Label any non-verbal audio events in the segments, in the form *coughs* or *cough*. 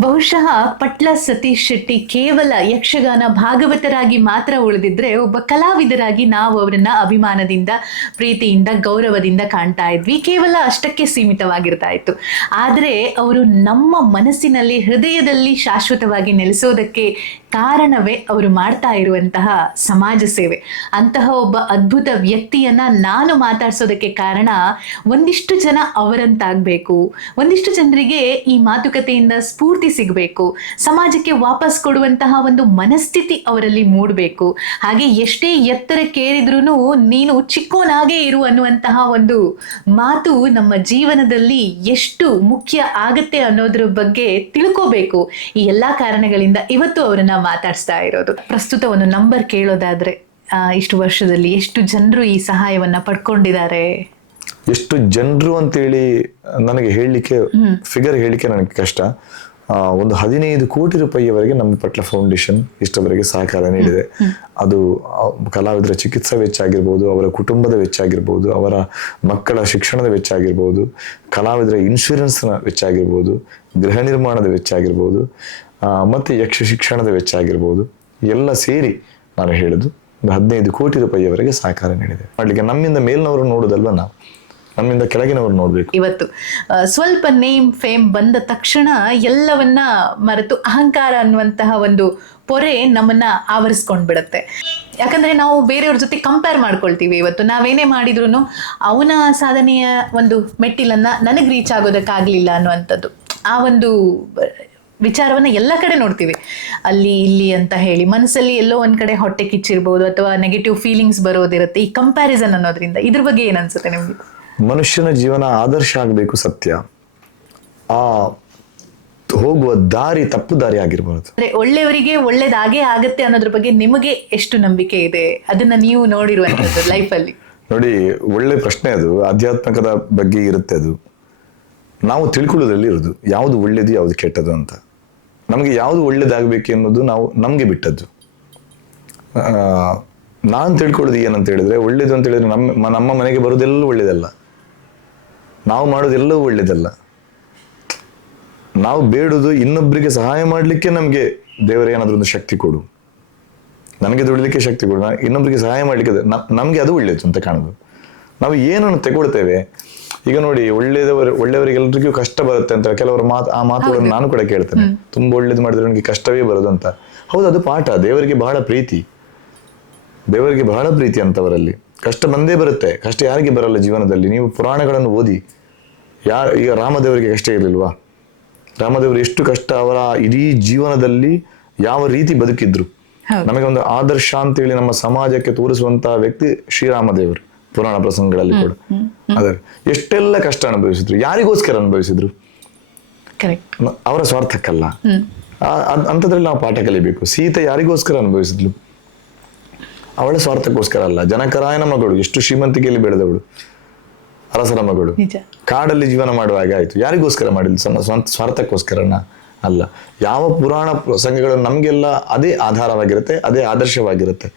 ಬಹುಶಃ ಪಟ್ಲ ಸತೀಶ್ ಶೆಟ್ಟಿ ಕೇವಲ ಯಕ್ಷಗಾನ ಭಾಗವತರಾಗಿ ಮಾತ್ರ ಉಳಿದಿದ್ರೆ ಒಬ್ಬ ಕಲಾವಿದರಾಗಿ ನಾವು ಅವರನ್ನ ಅಭಿಮಾನದಿಂದ, ಪ್ರೀತಿಯಿಂದ, ಗೌರವದಿಂದ ಕಾಣ್ತಾ ಇದ್ವಿ. ಕೇವಲ ಅಷ್ಟಕ್ಕೆ ಸೀಮಿತವಾಗಿರ್ತಾ ಇತ್ತು ಆದರೆ ಅವರು ನಮ್ಮ ಮನಸ್ಸಿನಲ್ಲಿ, ಹೃದಯದಲ್ಲಿ ಶಾಶ್ವತವಾಗಿ ನೆಲೆಸೋದಕ್ಕೆ ಕಾರಣವೇ ಅವರು ಮಾಡ್ತಾ ಇರುವಂತಹ ಸಮಾಜ ಸೇವೆ. ಅಂತಹ ಒಬ್ಬ ಅದ್ಭುತ ವ್ಯಕ್ತಿಯನ್ನ ನಾನು ಮಾತಾಡ್ಸೋದಕ್ಕೆ ಕಾರಣ ಒಂದಿಷ್ಟು ಜನ ಅವರಂತಾಗಬೇಕು. ಒಂದಿಷ್ಟು ಜನರಿಗೆ ಈ ಮಾತುಕತೆಯಿಂದ ಸ್ಫೂರ್ತಿ ಸಿಗಬೇಕು. ಸಮಾಜಕ್ಕೆ ವಾಪಸ್ ಕೊಡುವಂತಹ ಒಂದು ಮನಸ್ಥಿತಿ ಅವರಲ್ಲಿ ಮೂಡಬೇಕು. ಹಾಗೆ ಎಷ್ಟೇ ಎತ್ತರಕ್ಕೇರಿದ್ರೂ ನೀನು ಚಿಕ್ಕೋನಾಗೆ ಇರು ಅನ್ನುವಂತಹ ಒಂದು ಮಾತು ನಮ್ಮ ಜೀವನದಲ್ಲಿ ಎಷ್ಟು ಮುಖ್ಯ ಆಗತ್ತೆ ಅನ್ನೋದ್ರ ಬಗ್ಗೆ ತಿಳ್ಕೋಬೇಕು. ಈ ಎಲ್ಲಾ ಕಾರಣಗಳಿಂದ ಇವತ್ತು ಅವರನ್ನ ಮಾತಾಡಿಸ್ತಾ ಇರೋದು. ಪ್ರಸ್ತುತ ಒಂದು ನಂಬರ್ ಕೇಳೋದಾದ್ರೆ ಇಷ್ಟು ವರ್ಷದಲ್ಲಿ ಎಷ್ಟು ಜನರು ಈ ಸಹಾಯವನ್ನ ಪಡ್ಕೊಂಡಿದ್ದಾರೆ? ಎಷ್ಟು ಜನರು ಅಂತೇಳಿ ನನಗೆ ಹೇಳಲಿಕ್ಕೆ ಫಿಗರ್ ಹೇಳಲಿಕ್ಕೆ ನನಗೆ ಕಷ್ಟ. ಒಂದು ಹದಿನೈದು ಕೋಟಿ ರೂಪಾಯಿಯವರೆಗೆ ನಮ್ಮ ಪಟ್ಲ ಫೌಂಡೇಶನ್ ಇಷ್ಟವರೆಗೆ ಸಹಕಾರ ನೀಡಿದೆ. ಅದು ಕಲಾವಿದರ ಚಿಕಿತ್ಸಾ ವೆಚ್ಚ ಆಗಿರ್ಬೋದು ಅವರ ಕುಟುಂಬದ ವೆಚ್ಚ ಆಗಿರ್ಬೋದು ಅವರ ಮಕ್ಕಳ ಶಿಕ್ಷಣದ ವೆಚ್ಚ ಆಗಿರ್ಬೋದು ಕಲಾವಿದರ ಇನ್ಶೂರೆನ್ಸ್ನ ವೆಚ್ಚ ಆಗಿರ್ಬೋದು ಗೃಹ ನಿರ್ಮಾಣದ ವೆಚ್ಚ ಆಗಿರ್ಬೋದು ಮತ್ತೆ ಯಕ್ಷ ಶಿಕ್ಷಣದ ವೆಚ್ಚ ಆಗಿರ್ಬೋದು, ಎಲ್ಲ ಸೇರಿ ನಾನು ಹೇಳಿದ್ದು ಒಂದು ಹದಿನೈದು ಕೋಟಿ ರೂಪಾಯಿಯವರೆಗೆ ಸಹಕಾರ ನೀಡಿದೆ. ಮಾಡಲಿಕ್ಕೆ ನಮ್ಮಿಂದ ಮೇಲಿನವರು ನೋಡೋದಲ್ವ ನಾವು? ನಮ್ಮಿಂದ ಕೆಳಗಿನವರು ನೋಡಬೇಕು. ಇವತ್ತು ಸ್ವಲ್ಪ ನೇಮ್ ಫೇಮ್ ಬಂದ ತಕ್ಷಣ ಎಲ್ಲವನ್ನ ಮರೆತು ಅಹಂಕಾರ ಅನ್ನುವಂತಹ ಒಂದು ಪೊರೆ ನಮ್ಮನ್ನ ಆವರಿಸ್ಕೊಂಡ್ ಬಿಡುತ್ತೆ ಯಾಕಂದ್ರೆ ನಾವು ಬೇರೆಯವ್ರ ಜೊತೆ ಕಂಪೇರ್ ಮಾಡ್ಕೊಳ್ತೀವಿ ಇವತ್ತು. ನಾವೇನೇ ಮಾಡಿದ್ರು ಅವನ ಸಾಧನೆಯ ಒಂದು ಮೆಟ್ಟಿಲನ್ನ ನನಗೆ ರೀಚ್ ಆಗೋದಕ್ಕಾಗ್ಲಿಲ್ಲ ಅನ್ನುವಂಥದ್ದು. ಆ ಒಂದು ವಿಚಾರವನ್ನ ಎಲ್ಲ ಕಡೆ ನೋಡ್ತೀವಿ. ಅಲ್ಲಿ ಇಲ್ಲಿ ಅಂತ ಹೇಳಿ ಮನಸ್ಸಲ್ಲಿ ಎಲ್ಲೋ ಒಂದು ಕಡೆ ಹೊಟ್ಟೆ ಕಿಚ್ಚಿರ್ಬೋದು ಅಥವಾ ನೆಗೆಟಿವ್ ಫೀಲಿಂಗ್ಸ್ ಬರೋದಿರುತ್ತೆ ಈ ಕಂಪ್ಯಾರಿಸನ್ ಅನ್ನೋದ್ರಿಂದ. ಇದ್ರ ಬಗ್ಗೆ ಏನನ್ಸುತ್ತೆ ಅನ್ಸುತ್ತೆ ನಿಮ್ಗೆ? ಮನುಷ್ಯನ ಜೀವನ ಆದರ್ಶ ಆಗಬೇಕು ಸತ್ಯ. ಆ ಹೋಗುವ ದಾರಿ ತಪ್ಪು ದಾರಿ ಆಗಿರ್ಬಾರ್ದು. ಅಂದ್ರೆ ಒಳ್ಳೆಯವರಿಗೆ ಒಳ್ಳೇದಾಗೇ ಆಗುತ್ತೆ ಅನ್ನೋದ್ರ ಬಗ್ಗೆ ನಿಮಗೆ ಎಷ್ಟು ನಂಬಿಕೆ ಇದೆ? ಅದನ್ನ ನೀವು ನೋಡಿರುವಂತದ್ದು *coughs* ಲೈಫಲ್ಲಿ ನೋಡಿ ಒಳ್ಳೆ ಪ್ರಶ್ನೆ ಅದು. ಆಧ್ಯಾತ್ಮಕದ ಬಗ್ಗೆ ಇರುತ್ತೆ ಅದು. ನಾವು ತಿಳ್ಕೊಳ್ಳೋದ್ರಲ್ಲಿ ಇರೋದು ಯಾವುದು ಒಳ್ಳೇದು ಯಾವುದು ಕೆಟ್ಟದು ಅಂತ. ನಮಗೆ ಯಾವುದು ಒಳ್ಳೇದಾಗಬೇಕು ಎನ್ನುವುದು ನಾವು ನಮಗೆ ಬಿಟ್ಟದ್ದು. ನಾನು ತಿಳ್ಕೊಳ್ಳೋದು ಏನಂತ ಹೇಳಿದ್ರೆ ಒಳ್ಳೇದು ಅಂತ ಹೇಳಿದ್ರೆ ನಮ್ಮ ನಮ್ಮ ಮನೆಗೆ ಬರೋದೆಲ್ಲ ಒಳ್ಳೇದಲ್ಲ. ನಾವು ಮಾಡೋದೆಲ್ಲವೂ ಒಳ್ಳೇದಲ್ಲ. ನಾವು ಬೇಡುದು ಇನ್ನೊಬ್ಬರಿಗೆ ಸಹಾಯ ಮಾಡಲಿಕ್ಕೆ ನಮಗೆ ದೇವರ ಏನಾದರೂ ಒಂದು ಶಕ್ತಿ ಕೊಡು. ನನಗೆ ದುಡಿಲಿಕ್ಕೆ ಶಕ್ತಿ ಕೊಡು. ಇನ್ನೊಬ್ಬರಿಗೆ ಸಹಾಯ ಮಾಡಲಿಕ್ಕೆ ನಮಗೆ ಅದು ಒಳ್ಳೇದು ಅಂತ ಕಾಣೋದು. ನಾವು ಏನನ್ನು ತಗೊಳ್ತೇವೆ ಈಗ ನೋಡಿ ಒಳ್ಳೆಯದವರು ಒಳ್ಳೆಯವರಿಗೆಲ್ಲರಿಗೂ ಕಷ್ಟ ಬರುತ್ತೆ ಅಂತ ಕೆಲವರು ಮಾತು ಆ ಮಾತುಗಳನ್ನು ನಾನು ಕೂಡ ಕೇಳ್ತೇನೆ. ತುಂಬಾ ಒಳ್ಳೇದು ಮಾಡಿದ್ರೆ ನನಗೆ ಕಷ್ಟವೇ ಬರೋದು ಅಂತ. ಹೌದು ಅದು ಪಾಠ. ದೇವರಿಗೆ ಬಹಳ ಪ್ರೀತಿ. ದೇವರಿಗೆ ಬಹಳ ಪ್ರೀತಿ ಅಂತವರಲ್ಲಿ. ಕಷ್ಟ ಬಂದೇ ಬರುತ್ತೆ. ಕಷ್ಟ ಯಾರಿಗೆ ಬರಲ್ಲ ಜೀವನದಲ್ಲಿ? ನೀವು ಪುರಾಣಗಳನ್ನು ಓದಿ. ಯಾರು ಈಗ ರಾಮದೇವರಿಗೆ ಕಷ್ಟ ಇರಲಿಲ್ವಾ? ರಾಮದೇವರು ಎಷ್ಟು ಕಷ್ಟ ಅವರ ಇಡೀ ಜೀವನದಲ್ಲಿ ಯಾವ ರೀತಿ ಬದುಕಿದ್ರು? ನಮಗೆ ಒಂದು ಆದರ್ಶ ಅಂತೇಳಿ ನಮ್ಮ ಸಮಾಜಕ್ಕೆ ತೋರಿಸುವಂತಹ ವ್ಯಕ್ತಿ ಶ್ರೀರಾಮದೇವರು ಪುರಾಣ ಪ್ರಸಂಗಗಳಲ್ಲಿ ಕೂಡ. ಅದೇ. ಎಷ್ಟೆಲ್ಲ ಕಷ್ಟ ಅನುಭವಿಸಿದ್ರು ಯಾರಿಗೋಸ್ಕರ ಅನುಭವಿಸಿದ್ರು? ಅವರ ಸ್ವಾರ್ಥಕ್ಕಲ್ಲ. ಅಂಥದ್ರಲ್ಲಿ ನಾವು ಪಾಠ ಕಲಿಬೇಕು. ಸೀತೆ ಯಾರಿಗೋಸ್ಕರ ಅನುಭವಿಸಿದ್ಲು? ಅವಳ ಸ್ವಾರ್ಥಕ್ಕೋಸ್ಕರ ಅಲ್ಲ. ಜನಕರಾಯನ ಮಗಳು ಎಷ್ಟು ಶ್ರೀಮಂತಿಕೆಯಲ್ಲಿ ಬೆಳೆದವಳು. ಅರಸರ ಮಗಳು. ಕಾಡಲ್ಲಿ ಜೀವನ ಮಾಡುವಾಗ ಆಯ್ತು. ಯಾರಿಗೋಸ್ಕರ ಮಾಡಿದ್ಲು? ಸಣ್ಣ ಸ್ವಂತ ಸ್ವಾರ್ಥಕ್ಕೋಸ್ಕರನ ಅಲ್ಲ. ಯಾವ ಪುರಾಣ ಪ್ರಸಂಗಗಳು ನಮಗೆಲ್ಲ ಅದೇ ಆಧಾರವಾಗಿರುತ್ತೆ ಅದೇ ಆದರ್ಶವಾಗಿರುತ್ತೆ.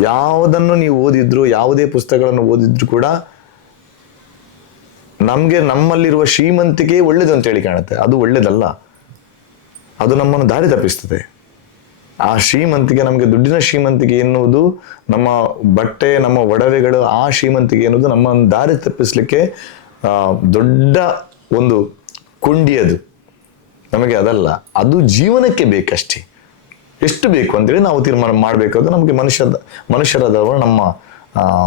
ಯಾವುದನ್ನು ನೀವು ಓದಿದ್ರು, ಯಾವುದೇ ಪುಸ್ತಕಗಳನ್ನು ಓದಿದ್ರು ಕೂಡ ನಮಗೆ ನಮ್ಮಲ್ಲಿರುವ ಶ್ರೀಮಂತಿಕೆ ಒಳ್ಳೇದು ಅಂತ ಹೇಳಿ ಕಾಣುತ್ತೆ. ಅದು ಒಳ್ಳೇದಲ್ಲ. ಅದು ನಮ್ಮನ್ನು ದಾರಿ ತಪ್ಪಿಸ್ತದೆ. ಆ ಶ್ರೀಮಂತಿಕೆ, ನಮಗೆ ದುಡ್ಡಿನ ಶ್ರೀಮಂತಿಕೆ ಎನ್ನುವುದು, ನಮ್ಮ ಬಟ್ಟೆ, ನಮ್ಮ ಒಡವೆಗಳು, ಆ ಶ್ರೀಮಂತಿಕೆ ಎನ್ನುವುದು ನಮ್ಮನ್ನು ದಾರಿ ತಪ್ಪಿಸ್ಲಿಕ್ಕೆ ದೊಡ್ಡ ಒಂದು ಕುಂಡಿಯದು ನಮಗೆ ಅದಲ್ಲ. ಅದು ಜೀವನಕ್ಕೆ ಬೇಕಷ್ಟೇ. ಎಷ್ಟು ಬೇಕು ಅಂತೇಳಿ ನಾವು ತೀರ್ಮಾನ ಮಾಡಬೇಕಾದ್ರೆ ನಮಗೆ ಮನುಷ್ಯದ ಮನುಷ್ಯರಾದವರು ನಮ್ಮ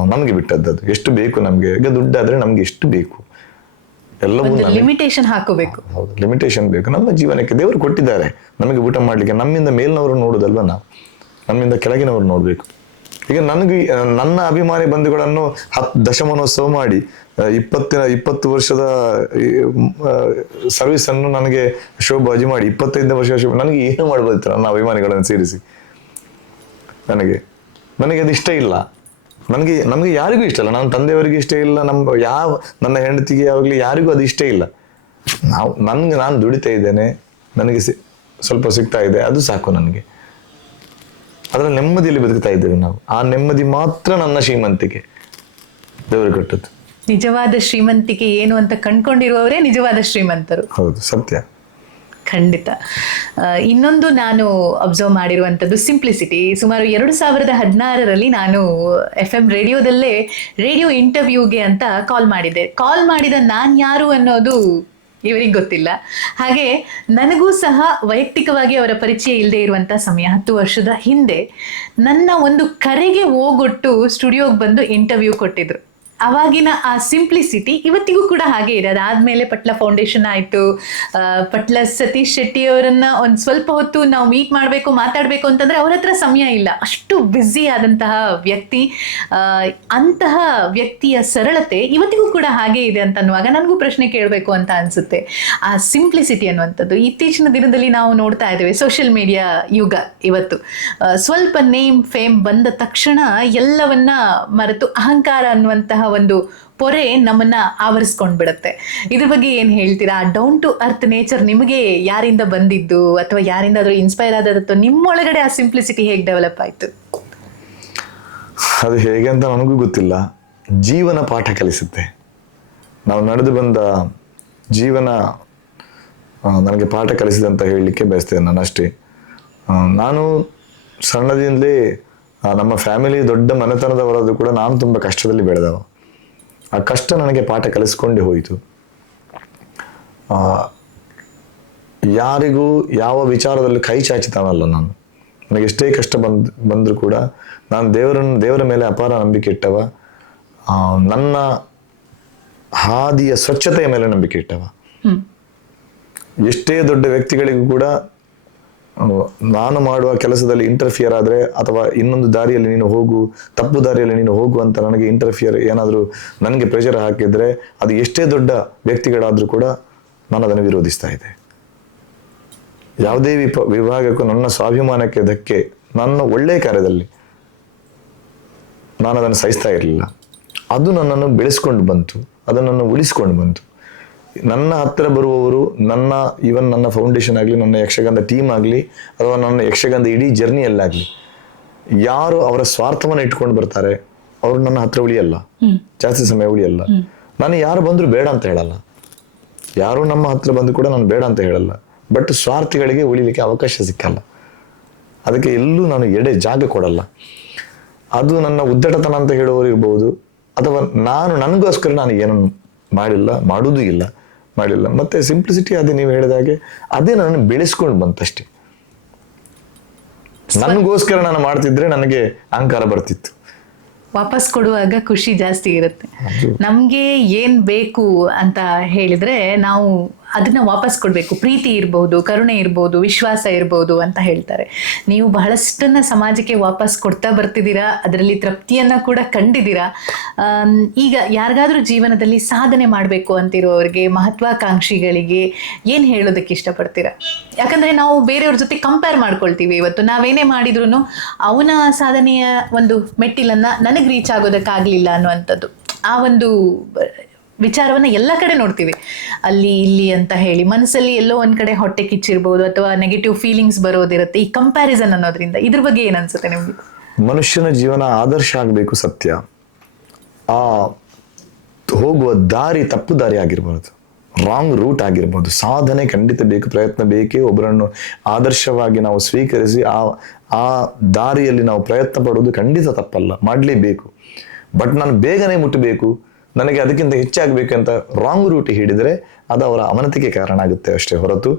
ನಮಗೆ ಬಿಟ್ಟದ್ದು ಎಷ್ಟು ಬೇಕು ನಮಗೆ? ಈಗ ದುಡ್ಡಾದ್ರೆ ನಮ್ಗೆ ಎಷ್ಟು ಬೇಕು? ಎಲ್ಲವೂ ಲಿಮಿಟೇಷನ್ ಹಾಕೋಬೇಕು. ಹೌದು ಲಿಮಿಟೇಷನ್ ಬೇಕು. ನಮ್ಮ ಜೀವನಕ್ಕೆ ದೇವರು ಕೊಟ್ಟಿದ್ದಾರೆ. ನಮಗೆ ಊಟ ಮಾಡಲಿಕ್ಕೆ ನಮ್ಮಿಂದ ಮೇಲಿನವರು ನೋಡುದಲ್ವ ನಾವು ನಮ್ಮಿಂದ ಕೆಳಗಿನವರು ನೋಡಬೇಕು. ಈಗ ನನಗೆ ನನ್ನ ಅಭಿಮಾನಿ ಬಂಧುಗಳನ್ನು ಹತ್ತು ದಶಮಾನೋತ್ಸವ ಮಾಡಿ ಇಪ್ಪತ್ತಿನ, ಇಪ್ಪತ್ತು ವರ್ಷದ ಸರ್ವಿಸ್ ಅನ್ನು ನನಗೆ ಶೋಭಾಜಿ ಮಾಡಿ, ಇಪ್ಪತ್ತೈದನೇ ವರ್ಷ ನನಗೆ ಏನು ಮಾಡ್ಬೋದಿತ್ತು ನನ್ನ ಅಭಿಮಾನಿಗಳನ್ನು ಸೇರಿಸಿ? ನನಗೆ ನನಗೆ ಅದು ಇಷ್ಟ ಇಲ್ಲ. ನನಗೆ, ನಮಗೆ ಯಾರಿಗೂ ಇಷ್ಟ ಇಲ್ಲ. ನನ್ನ ತಂದೆಯವರಿಗೆ ಇಷ್ಟ ಇಲ್ಲ, ನಮ್ಮ, ಯಾವ, ನನ್ನ ಹೆಂಡತಿಗೆ ಯಾವಾಗಲಿ ಯಾರಿಗೂ ಅದು ಇಷ್ಟ ಇಲ್ಲ. ನಾವು, ನನಗೆ ನಾನು ದುಡಿತಾ ಇದ್ದೇನೆ, ನನಗೆ ಸ್ವಲ್ಪ ಸಿಗ್ತಾ ಇದೆ, ಅದು ಸಾಕು ನನಗೆ. ಅದರ ನೆಮ್ಮದಿಯಲ್ಲಿ ಬದುಕ್ತಾ ಇದ್ದೇವೆ ನಾವು. ಆ ನೆಮ್ಮದಿ ಮಾತ್ರ ನನ್ನ ಶ್ರೀಮಂತಿಕೆ. ದೇವರು ಕೊಟ್ಟದ್ದು. ನಿಜವಾದ ಶ್ರೀಮಂತಿಕೆ ಏನು ಅಂತ ಕಂಡ್ಕೊಂಡಿರುವವರೇ ನಿಜವಾದ ಶ್ರೀಮಂತರು. ಹೌದು ಸತ್ಯ. ಖಂಡಿತ. ಇನ್ನೊಂದು ನಾನು ಅಬ್ಸರ್ವ್ ಮಾಡಿರುವಂಥದ್ದು ಸಿಂಪ್ಲಿಸಿಟಿ ಸುಮಾರು ಎರಡು ಸಾವಿರದ ಹದಿನಾರರಲ್ಲಿ ನಾನು ಎಫ್ ಎಂ ರೇಡಿಯೋದಲ್ಲೇ ರೇಡಿಯೋ ಇಂಟರ್ವ್ಯೂಗೆ ಅಂತ ಕಾಲ್ ಮಾಡಿದ್ದೆ. ಕಾಲ್ ಮಾಡಿದ ನಾನು ಯಾರು ಅನ್ನೋದು ಇವರಿಗೆ ಗೊತ್ತಿಲ್ಲ. ಹಾಗೆ ನನಗೂ ಸಹ ವೈಯಕ್ತಿಕವಾಗಿ ಅವರ ಪರಿಚಯ ಇಲ್ಲದೆ ಇರುವಂಥ ಸಮಯ ಹತ್ತು ವರ್ಷದ ಹಿಂದೆ ನನ್ನ ಒಂದು ಕರೆಗೆ ಹೋಗೊಟ್ಟು ಸ್ಟುಡಿಯೋಗೆ ಬಂದು ಇಂಟರ್ವ್ಯೂ ಕೊಟ್ಟಿದ್ರು. ಅವಾಗಿನ ಆ ಸಿಂಪ್ಲಿಸಿಟಿ ಇವತ್ತಿಗೂ ಕೂಡ ಹಾಗೆ ಇದೆ. ಅದಾದ್ಮೇಲೆ ಪಟ್ಲ ಫೌಂಡೇಶನ್ ಆಯಿತು. ಪಟ್ಲ ಸತೀಶ್ ಶೆಟ್ಟಿ ಅವರನ್ನ ಒಂದು ಸ್ವಲ್ಪ ಹೊತ್ತು ನಾವು ಮೀಟ್ ಮಾಡಬೇಕು, ಮಾತಾಡಬೇಕು ಅಂತಂದ್ರೆ ಅವ್ರ ಹತ್ರ ಸಮಯ ಇಲ್ಲ. ಅಷ್ಟು ಬ್ಯುಸಿ ಆದಂತಹ ವ್ಯಕ್ತಿ ಅಂತಹ ವ್ಯಕ್ತಿಯ ಸರಳತೆ ಇವತ್ತಿಗೂ ಕೂಡ ಹಾಗೆ ಇದೆ ಅಂತ ಅನ್ನುವಾಗ ನನಗೂ ಪ್ರಶ್ನೆ ಕೇಳಬೇಕು ಅಂತ ಅನ್ಸುತ್ತೆ. ಆ ಸಿಂಪ್ಲಿಸಿಟಿ ಅನ್ನುವಂಥದ್ದು ಇತ್ತೀಚಿನ ದಿನದಲ್ಲಿ ನಾವು ನೋಡ್ತಾ ಇದ್ದೇವೆ ಸೋಷಿಯಲ್ ಮೀಡಿಯಾ ಯುಗ ಇವತ್ತು. ಸ್ವಲ್ಪ ನೇಮ್ ಫೇಮ್ ಬಂದ ತಕ್ಷಣ ಎಲ್ಲವನ್ನ ಮರೆತು ಅಹಂಕಾರ ಅನ್ನುವಂತಹ ಒಂದು ಪೊರೆ ನಮ್ಮನ್ನ ಆವರಿಸ್ಕೊಂಡ್ ಬಿಡುತ್ತೆ ಇದ್ರ ಬಗ್ಗೆ ಏನ್ ಹೇಳ್ತೀರಾ? ಡೌನ್ ಟು ಅರ್ತ್ ನೇಚರ್ ನಿಮಗೆ ಯಾರಿಂದ ಬಂದಿದ್ದು? ಅಥವಾ ಯಾರಿಂದಾದರೂ ಇನ್ಸ್ಪೈರ್ ಆದದ್ದು? ನಿಮ್ಮೊಳಗಡೆ ಆ ಸಿಂಪ್ಲಿಸಿಟಿ ಹೇಗೆ ಡೆವಲಪ್ ಆಯ್ತು? ಅದು ಹೇಗೆ ಅಂತ ನನಗೂ ಗೊತ್ತಿಲ್ಲ. ಜೀವನ ಪಾಠ ಕಲಿಸುತ್ತೆ. ನಾವು ನಡೆದು ಬಂದ ಜೀವನ ನನಗೆ ಪಾಠ ಕಲಿಸಿದೆ ಅಂತ ಹೇಳಲಿಕ್ಕೆ ಬಯಸ್ತೇನೆ ನಾನು ಅಷ್ಟೇ ನಾನು ಸಣ್ಣದಿಂದಲೇ ನಮ್ಮ ಫ್ಯಾಮಿಲಿ ದೊಡ್ಡ ಮನೆತನದವರದ್ದು ಕೂಡ ನಾನು ತುಂಬ ಕಷ್ಟದಲ್ಲಿ ಬೆಳೆದವ. ಆ ಕಷ್ಟ ನನಗೆ ಪಾಠ ಕಲಿಸ್ಕೊಂಡೇ ಹೋಯಿತು. ಆ, ಯಾರಿಗೂ ಯಾವ ವಿಚಾರದಲ್ಲಿ ಕೈ ಚಾಚಿತಾನಲ್ಲ ನಾನು. ನನಗೆ ಎಷ್ಟೇ ಕಷ್ಟ ಬಂದ್ ಬಂದರೂ ಕೂಡ ನಾನು ದೇವರನ್ನು ದೇವರ ಮೇಲೆ ಅಪಾರ ನಂಬಿಕೆ ಇಟ್ಟವ. ನನ್ನ ಹಾದಿಯ ಸ್ವಚ್ಛತೆಯ ಮೇಲೆ ನಂಬಿಕೆ ಇಟ್ಟವ. ಎಷ್ಟೇ ದೊಡ್ಡ ವ್ಯಕ್ತಿಗಳಿಗೂ ಕೂಡ ನಾನು ಮಾಡುವ ಕೆಲಸದಲ್ಲಿ ಇಂಟರ್ಫಿಯರ್ ಆದರೆ ಅಥವಾ ಇನ್ನೊಂದು ದಾರಿಯಲ್ಲಿ ನೀನು ಹೋಗು, ತಪ್ಪು ದಾರಿಯಲ್ಲಿ ನೀನು ಹೋಗು ಅಂತ ನನಗೆ ಇಂಟರ್ಫಿಯರ್ ಏನಾದರೂ ನನಗೆ ಪ್ರೆಷರ್ ಹಾಕಿದರೆ ಅದು ಎಷ್ಟೇ ದೊಡ್ಡ ವ್ಯಕ್ತಿಗಳಾದರೂ ಕೂಡ ನಾನು ಅದನ್ನು ವಿರೋಧಿಸ್ತಾ ಇದ್ದೆ. ಯಾವುದೇ ವಿಪ, ವಿಭಾಗಕ್ಕೂ ನನ್ನ ಸ್ವಾಭಿಮಾನಕ್ಕೆ ಧಕ್ಕೆ, ನನ್ನ ಒಳ್ಳೆಯ ಕಾರ್ಯದಲ್ಲಿ ನಾನು ಅದನ್ನು ಸಹಿಸ್ತಾ ಇರಲಿಲ್ಲ. ಅದು ನನ್ನನ್ನು ಬೆಳೆಸ್ಕೊಂಡು ಬಂತು ಅದನ್ನು ಉಳಿಸ್ಕೊಂಡು ಬಂತು. ನನ್ನ ಹತ್ತಿರ ಬರುವವರು ನನ್ನ ಈವನ್ ನನ್ನ ಫೌಂಡೇಶನ್ ಆಗಲಿ ನನ್ನ ಯಕ್ಷಗಾನದ ಟೀಮ್ ಆಗಲಿ ಅಥವಾ ನನ್ನ ಯಕ್ಷಗಾನದ ಇಡೀ ಜರ್ನಿಯಲ್ಲಾಗಲಿ ಯಾರು ಅವರ ಸ್ವಾರ್ಥವನ್ನು ಇಟ್ಕೊಂಡು ಬರ್ತಾರೆ ಅವರು ನನ್ನ ಹತ್ರ ಉಳಿಯಲ್ಲ. ಜಾಸ್ತಿ ಸಮಯ ಉಳಿಯಲ್ಲ. ನಾನು ಯಾರು ಬಂದರೂ ಬೇಡ ಅಂತ ಹೇಳಲ್ಲ. ಯಾರು ನಮ್ಮ ಹತ್ರ ಬಂದು ಕೂಡ ನಾನು ಬೇಡ ಅಂತ ಹೇಳಲ್ಲ. ಬಟ್ ಸ್ವಾರ್ಥಿಗಳಿಗೆ ಉಳಿಲಿಕ್ಕೆ ಅವಕಾಶ ಸಿಕ್ಕಲ್ಲ. ಅದಕ್ಕೆ ಎಲ್ಲೂ ನಾನು ಎಡೆ ಜಾಗ ಕೊಡಲ್ಲ. ಅದು ನನ್ನ ಉದ್ದಟತನ ಅಂತ ಹೇಳುವವರು ಇರ್ಬೋದು ಅಥವಾ ನಾನು ನನಗೋಸ್ಕರ ನಾನು ಏನನ್ನು ಮಾಡಿಲ್ಲ ಮಾಡುವುದೂ ಇಲ್ಲ. ಮಾಡಿಲ್ಲ. ಮತ್ತೆ ಸಿಂಪ್ಲಿಸಿಟಿ ಅದೇ ನೀವು ಹೇಳಿದ ಹಾಗೆ ಅದೇ ನಾನು ಬೆಳೆಸ್ಕೊಂಡು ಬಂತಷ್ಟೇ. ನನಗೋಸ್ಕರ ನಾನು ಮಾಡ್ತಿದ್ರೆ ನನಗೆ ಅಹಂಕಾರ ಬರ್ತಿತ್ತು. ವಾಪಸ್ ಕೊಡುವಾಗ ಖುಷಿ ಜಾಸ್ತಿ ಇರುತ್ತೆ. ನಮ್ಗೆ ಏನ್ ಬೇಕು ಅಂತ ಹೇಳಿದ್ರೆ ನಾವು ಅದನ್ನ ವಾಪಸ್ ಕೊಡ್ಬೇಕು. ಪ್ರೀತಿ ಇರ್ಬೋದು, ಕರುಣೆ ಇರ್ಬೋದು, ವಿಶ್ವಾಸ ಇರ್ಬೋದು ಅಂತ ಹೇಳ್ತಾರೆ. ನೀವು ಬಹಳಷ್ಟನ್ನ ಸಮಾಜಕ್ಕೆ ವಾಪಸ್ ಕೊಡ್ತಾ ಬರ್ತಿದ್ದೀರಾ, ಅದರಲ್ಲಿ ತೃಪ್ತಿಯನ್ನ ಕೂಡ ಕಂಡಿದ್ದೀರಾ? ಈಗ ಯಾರಿಗಾದ್ರೂ ಜೀವನದಲ್ಲಿ ಸಾಧನೆ ಮಾಡಬೇಕು ಅಂತಿರುವವರಿಗೆ ಮಹತ್ವಾಕಾಂಕ್ಷಿಗಳಿಗೆ ಏನ್ ಹೇಳೋದಕ್ಕೆ ಇಷ್ಟಪಡ್ತೀರಾ? ಯಾಕಂದ್ರೆ ನಾವು ಬೇರೆಯವ್ರ ಜೊತೆ ಕಂಪೇರ್ ಮಾಡ್ಕೊಳ್ತೀವಿ ಇವತ್ತು. ನಾವೇನೇ ಮಾಡಿದ್ರು ಅವನ ಸಾಧನೆಯ ಒಂದು ಮೆಟ್ಟಿಲನ್ನ ನನಗೆ ರೀಚ್ ಆಗೋದಕ್ಕಾಗ್ಲಿಲ್ಲ ಅನ್ನುವಂಥದ್ದು. ಆ ಒಂದು ವಿಚಾರವನ್ನ ಎಲ್ಲ ಕಡೆ ನೋಡ್ತೀವಿ. ಅಲ್ಲಿ, ಇಲ್ಲಿ ಅಂತ ಹೇಳಿ ಮನಸ್ಸಲ್ಲಿ ಎಲ್ಲೋ ಒಂದ್ ಕಡೆ ಹೊಟ್ಟೆ ಕಿಚ್ಚಿರ್ಬೋದು ಅಥವಾ ನೆಗೆಟಿವ್ ಫೀಲಿಂಗ್ಸ್ ಬರೋದಿರುತ್ತೆ ಈ ಕಂಪ್ಯಾರಿಸನ್ ಅನ್ನೋದ್ರಿಂದ. ಇದ್ರ ಬಗ್ಗೆ ಏನ್ ಅನ್ಸುತ್ತೆ ನಿಮ್ಗೆ? ಮನುಷ್ಯನ ಜೀವನ ಆದರ್ಶ ಆಗಬೇಕು ಸತ್ಯ. ಆ ಹೋಗುವ ದಾರಿ ತಪ್ಪು ದಾರಿ ಆಗಿರ್ಬಾರ್ದು ರಾಂಗ್ ರೂಟ್ ಆಗಿರ್ಬೋದು. ಸಾಧನೆ ಖಂಡಿತ ಬೇಕು, ಪ್ರಯತ್ನ ಬೇಕೇ ಒಬ್ಬರನ್ನು ಆದರ್ಶವಾಗಿ ನಾವು ಸ್ವೀಕರಿಸಿ ಆ ಆ ದಾರಿಯಲ್ಲಿ ನಾವು ಪ್ರಯತ್ನ ಪಡೋದು ಖಂಡಿತ ತಪ್ಪಲ್ಲ. ಮಾಡಲೇಬೇಕು. ಬಟ್ ನಾನು ಬೇಗನೆ ಮುಟ್ಟಬೇಕು ನನಗೆ ಅದಕ್ಕಿಂತ ಹೆಚ್ಚಾಗಬೇಕು ಅಂತ ರಾಂಗ್ ರೂಟ್ ಹಿಡಿದರೆ ಅದು ಅವರ ಅವನತಿಗೆ ಕಾರಣ ಆಗುತ್ತೆ ಅಷ್ಟೇ ಹೊರತು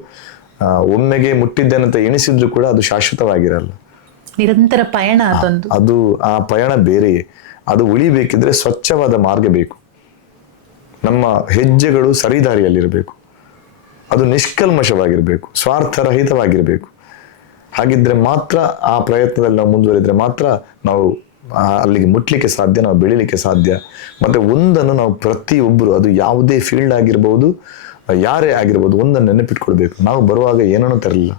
ಆ, ಒಮ್ಮೆಗೆ ಮುಟ್ಟಿದ್ದೇನಂತ ಎಣಿಸಿದ್ರು ಕೂಡ ಅದು ಶಾಶ್ವತವಾಗಿರಲ್ಲ. ನಿರಂತರ ಪಯಣ ಅದೊಂದು. ಅದು ಆ ಪಯಣ ಬೇರೆಯೇ. ಅದು ಉಳಿಬೇಕಿದ್ರೆ ಸ್ವಚ್ಛವಾದ ಮಾರ್ಗ ಬೇಕು. ನಮ್ಮ ಹೆಜ್ಜೆಗಳು ಸರಿದಾರಿಯಲ್ಲಿರಬೇಕು. ಅದು ನಿಷ್ಕಲ್ಮಶವಾಗಿರಬೇಕು. ಸ್ವಾರ್ಥರಹಿತವಾಗಿರಬೇಕು. ಹಾಗಿದ್ರೆ ಮಾತ್ರ ಆ ಪ್ರಯತ್ನದಲ್ಲಿ ನಾವು ಮುಂದುವರಿದ್ರೆ ಮಾತ್ರ ನಾವು ಅಲ್ಲಿಗೆ ಮುಟ್ಲಿಕ್ಕೆ ಸಾಧ್ಯ, ನಾವು ಬೆಳಿಲಿಕ್ಕೆ ಸಾಧ್ಯ. ಮತ್ತೆ ಒಂದನ್ನು ನಾವು ಪ್ರತಿಯೊಬ್ಬರು, ಅದು ಯಾವುದೇ ಫೀಲ್ಡ್ ಆಗಿರ್ಬೋದು ಯಾರೇ ಆಗಿರ್ಬೋದು, ಒಂದನ್ನು ನೆನಪಿಟ್ಕೊಳ್ಬೇಕು ನಾವು ಬರುವಾಗ ಏನನ್ನೂ ತರಲಿಲ್ಲ.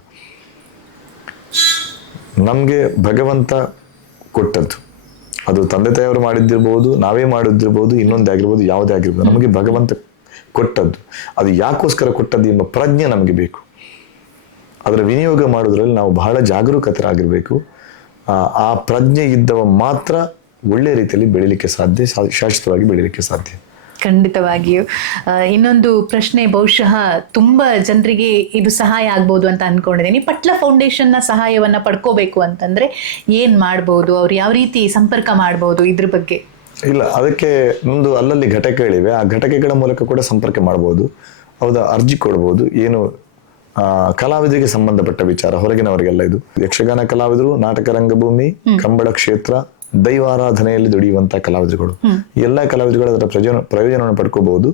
ನಮಗೆ ಭಗವಂತ ಕೊಟ್ಟದ್ದು. ಅದು ತಂದೆ ತಾಯಿಯವರು ಮಾಡಿದ್ದಿರ್ಬೋದು, ನಾವೇ ಮಾಡಿದ್ದಿರ್ಬೋದು, ಇನ್ನೊಂದೇ ಆಗಿರ್ಬೋದು, ಯಾವುದೇ ಆಗಿರ್ಬೋದು. ನಮಗೆ ಭಗವಂತ ಕೊಟ್ಟದ್ದು. ಅದು ಯಾಕೋಸ್ಕರ ಕೊಟ್ಟದ್ದು ಎಂಬ ಪ್ರಜ್ಞೆ ನಮಗೆ ಬೇಕು. ಅದರ ವಿನಿಯೋಗ ಮಾಡೋದ್ರಲ್ಲಿ ನಾವು ಬಹಳ ಜಾಗರೂಕತರಾಗಿರ್ಬೇಕು. ಆ ಪ್ರಜ್ಞೆ ಇದ್ದವ ಮಾತ್ರ ಒಳ್ಳೆ ರೀತಿಯಲ್ಲಿ ಬೆಳಿಲಿಕ್ಕೆ ಸಾಧ್ಯ ಶಾಶ್ವತವಾಗಿ ಬೆಳಿಲಿಕ್ಕೆ ಸಾಧ್ಯ. ಖಂಡಿತವಾಗಿಯೂ. ಇನ್ನೊಂದು ಪ್ರಶ್ನೆ ಬಹುಶಃ ತುಂಬಾ ಜನರಿಗೆ ಇದು ಸಹಾಯ ಆಗ್ಬೋದು ಅಂತ ಅನ್ಕೊಂಡಿದ್ದೀನಿ. ಪಟ್ಲ ಫೌಂಡೇಶನ್ನ ಸಹಾಯವನ್ನ ಪಡ್ಕೋಬೇಕು ಅಂತಂದ್ರೆ ಏನ್ ಮಾಡ್ಬೋದು? ಅವ್ರು ಯಾವ ರೀತಿ ಸಂಪರ್ಕ ಮಾಡ್ಬೋದು ಇದ್ರ ಬಗ್ಗೆ? ಇಲ್ಲ ಅದಕ್ಕೆ ನಮ್ದು ಅಲ್ಲಲ್ಲಿ ಘಟಕಗಳಿವೆ. ಆ ಘಟಕಗಳ ಮೂಲಕ ಕೂಡ ಸಂಪರ್ಕ ಮಾಡ್ಬೋದು. ಹೌದಾ ಅರ್ಜಿ ಕೊಡ್ಬೋದು. ಏನು ಕಲಾವಿದರಿಗೆ ಸಂಬಂಧಪಟ್ಟ ವಿಚಾರ ಹೊರಗಿನವರಿಗೆಲ್ಲ ಇದು. ಯಕ್ಷಗಾನ ಕಲಾವಿದರು ನಾಟಕ ರಂಗಭೂಮಿ ಕಂಬಳ ಕ್ಷೇತ್ರ ದೈವಾರಾಧನೆಯಲ್ಲಿ ದುಡಿಯುವಂತ ಕಲಾವಿದರುಗಳು. ಎಲ್ಲ ಕಲಾವಿದರುಗಳು ಅದರ ಪ್ರಯೋಜನ ಪ್ರಯೋಜನವನ್ನು ಪಡ್ಕೋಬಹುದು.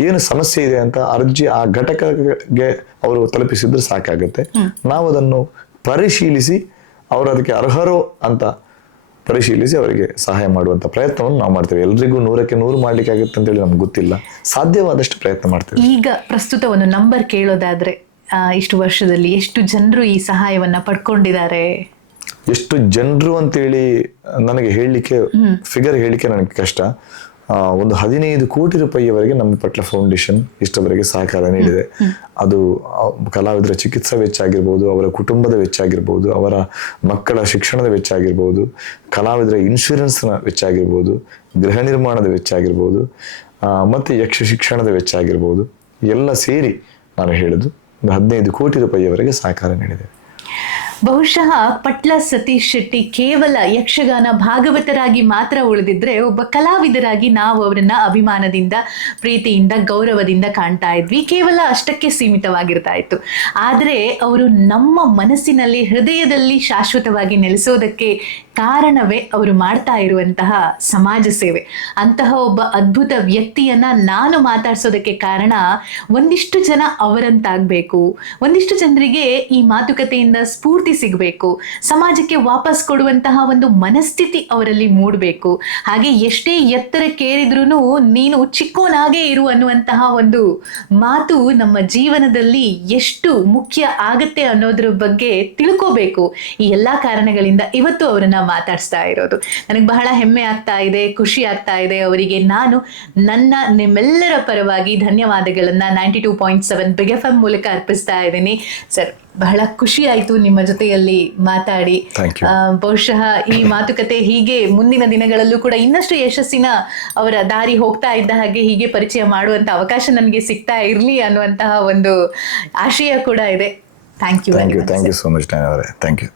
ಏನು ಸಮಸ್ಯೆ ಇದೆ ಅಂತ ಅರ್ಜಿ ಆ ಘಟಕಗೆ ಅವರು ತಲುಪಿಸಿದ್ರೆ ಸಾಕಾಗುತ್ತೆ. ನಾವು ಅದನ್ನು ಪರಿಶೀಲಿಸಿ ಅವರು ಅದಕ್ಕೆ ಅರ್ಹರೋ ಅಂತ ಪರಿಶೀಲಿಸಿ ಅವರಿಗೆ ಸಹಾಯ ಮಾಡುವಂತ ಪ್ರಯತ್ನವನ್ನು ನಾವು ಮಾಡ್ತೇವೆ. ಎಲ್ರಿಗೂ ನೂರಕ್ಕೆ ನೂರು ಮಾಡ್ಲಿಕ್ಕೆ ಆಗುತ್ತೆ ಅಂತ ಹೇಳಿ ನಮ್ಗೆ ಗೊತ್ತಿಲ್ಲ. ಸಾಧ್ಯವಾದಷ್ಟು ಪ್ರಯತ್ನ ಮಾಡ್ತೇವೆ. ಈಗ ಪ್ರಸ್ತುತ ಒಂದು ನಂಬರ್ ಕೇಳೋದಾದ್ರೆ ಇಷ್ಟು ವರ್ಷದಲ್ಲಿ ಎಷ್ಟು ಜನರು ಈ ಸಹಾಯವನ್ನ ಪಡ್ಕೊಂಡಿದ್ದಾರೆ? ಎಷ್ಟು ಜನರು ಅಂತೇಳಿ ನನಗೆ ಹೇಳಲಿಕ್ಕೆ ಫಿಗರ್ ಹೇಳಲಿಕ್ಕೆ ನನಗೆ ಕಷ್ಟ. ಒಂದು ಹದಿನೈದು ಕೋಟಿ ರೂಪಾಯಿಯವರೆಗೆ ನಮ್ಮ ಪಟ್ಲ ಫೌಂಡೇಶನ್ ಇಷ್ಟವರೆಗೆ ಸಹಕಾರ ನೀಡಿದೆ. ಅದು ಕಲಾವಿದರ ಚಿಕಿತ್ಸಾ ವೆಚ್ಚ ಆಗಿರ್ಬೋದು ಅವರ ಕುಟುಂಬದ ವೆಚ್ಚ ಆಗಿರ್ಬೋದು ಅವರ ಮಕ್ಕಳ ಶಿಕ್ಷಣದ ವೆಚ್ಚ ಆಗಿರ್ಬೋದು ಕಲಾವಿದರ ಇನ್ಶೂರೆನ್ಸ್ನ ವೆಚ್ಚ ಆಗಿರ್ಬೋದು ಗೃಹ ನಿರ್ಮಾಣದ ವೆಚ್ಚ ಆಗಿರ್ಬೋದು ಮತ್ತು ಮತ್ತೆ ಯಕ್ಷ ಶಿಕ್ಷಣದ ವೆಚ್ಚ ಆಗಿರ್ಬೋದು ಎಲ್ಲ ಸೇರಿ ನಾನು ಹೇಳುದು ಒಂದು ಹದಿನೈದು ಕೋಟಿ ರೂಪಾಯಿಯವರೆಗೆ ಸಹಕಾರ ನೀಡಿದೆ. ಬಹುಶಃ ಪಟ್ಲ ಸತೀಶ್ ಶೆಟ್ಟಿ ಕೇವಲ ಯಕ್ಷಗಾನ ಭಾಗವತರಾಗಿ ಮಾತ್ರ ಉಳಿದಿದ್ರೆ ಒಬ್ಬ ಕಲಾವಿದರಾಗಿ ನಾವು ಅವರನ್ನ ಅಭಿಮಾನದಿಂದ, ಪ್ರೀತಿಯಿಂದ, ಗೌರವದಿಂದ ಕಾಣ್ತಾ ಇದ್ವಿ. ಕೇವಲ ಅಷ್ಟಕ್ಕೆ ಸೀಮಿತವಾಗಿರ್ತಾ ಇತ್ತು ಆದರೆ ಅವರು ನಮ್ಮ ಮನಸ್ಸಿನಲ್ಲಿ, ಹೃದಯದಲ್ಲಿ ಶಾಶ್ವತವಾಗಿ ನೆಲೆಸೋದಕ್ಕೆ ಕಾರಣವೇ ಅವರು ಮಾಡ್ತಾ ಇರುವಂತಹ ಸಮಾಜ ಸೇವೆ. ಅಂತಹ ಒಬ್ಬ ಅದ್ಭುತ ವ್ಯಕ್ತಿಯನ್ನ ನಾನು ಮಾತಾಡ್ಸೋದಕ್ಕೆ ಕಾರಣ ಒಂದಿಷ್ಟು ಜನ ಅವರಂತಾಗಬೇಕು. ಒಂದಿಷ್ಟು ಜನರಿಗೆ ಈ ಮಾತುಕತೆಯಿಂದ ಸ್ಫೂರ್ತಿ ಸಿಗಬೇಕು. ಸಮಾಜಕ್ಕೆ ವಾಪಸ್ ಕೊಡುವಂತಹ ಒಂದು ಮನಸ್ಥಿತಿ ಅವರಲ್ಲಿ ಮೂಡಬೇಕು. ಹಾಗೆ ಎಷ್ಟೇ ಎತ್ತರಕ್ಕೇರಿದ್ರೂ ನೀನು ಚಿಕ್ಕೋನಾಗೇ ಇರು ಅನ್ನುವಂತಹ ಒಂದು ಮಾತು ನಮ್ಮ ಜೀವನದಲ್ಲಿ ಎಷ್ಟು ಮುಖ್ಯ ಆಗತ್ತೆ ಅನ್ನೋದ್ರ ಬಗ್ಗೆ ತಿಳ್ಕೋಬೇಕು. ಈ ಎಲ್ಲಾ ಕಾರಣಗಳಿಂದ ಇವತ್ತು ಅವರನ್ನ ಮಾತಾಡಿಸ್ತಾ ಇರೋದು. ನನಗೆ ಬಹಳ ಹೆಮ್ಮೆ ಆಗ್ತಾ ಇದೆ ಖುಷಿ ಆಗ್ತಾ ಇದೆ ಅವರಿಗೆ. ನಾನು ನನ್ನ ನಿಮ್ಮೆಲ್ಲರ ಪರವಾಗಿ ಧನ್ಯವಾದಗಳನ್ನ ninety two point seven big F M ಮೂಲಕ ಅರ್ಪಿಸ್ತಾ ಇದ್ದೀನಿ. ಸರ್ ಬಹಳ ಖುಷಿ ಆಯ್ತು ನಿಮ್ಮ ಜೊತೆಯಲ್ಲಿ ಮಾತಾಡಿ. ಬಹುಶಃ ಈ ಮಾತುಕತೆ ಹೀಗೆ ಮುಂದಿನ ದಿನಗಳಲ್ಲೂ ಕೂಡ ಇನ್ನಷ್ಟು ಯಶಸ್ಸಿನ ಅವರ ದಾರಿ ಹೋಗ್ತಾ ಇದ್ದ ಹಾಗೆ ಹೀಗೆ ಪರಿಚಯ ಮಾಡುವಂತ ಅವಕಾಶ ನನಗೆ ಸಿಗ್ತಾ ಇರ್ಲಿ ಅನ್ನುವಂತಹ ಒಂದು ಆಶಯ ಕೂಡ ಇದೆ. Thank you thank you so much thank you